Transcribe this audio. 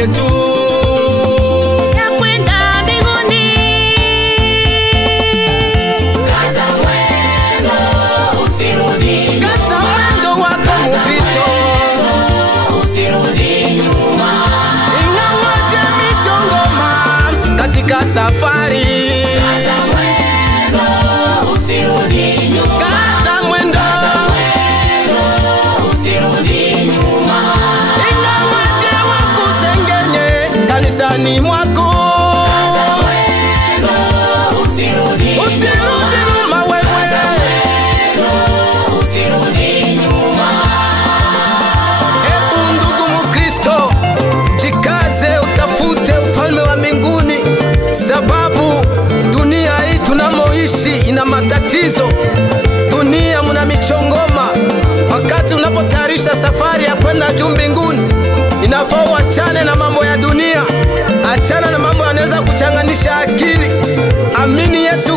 yetu ya kwenda mbinguni. Kaza mwendo usirudi nyuma. Kaza mwendo wako Mkristo, usirudi nyuma. ingawaje michongoma katika safari. Kaza mwendo usirudi nyuma. Kaza mwendo, usirudi nyuma. ingawaje wakusengenye kanisani mwako. Kaza mwendo usirudi Usirudi nyuma wewe, usirudi nyuma. hebu ndugu Mkristo, jikaze utafute ufalme wa mbinguni, sababu dunia hii tunamoishi ina matatizo. Dunia muna michongoma. Wakati unapotayarisha safari ya kwenda juu mbinguni, inafaa uachane na mambo ya dunia, achana na mambo yanaweza kuchanganisha akili. Amini Yesu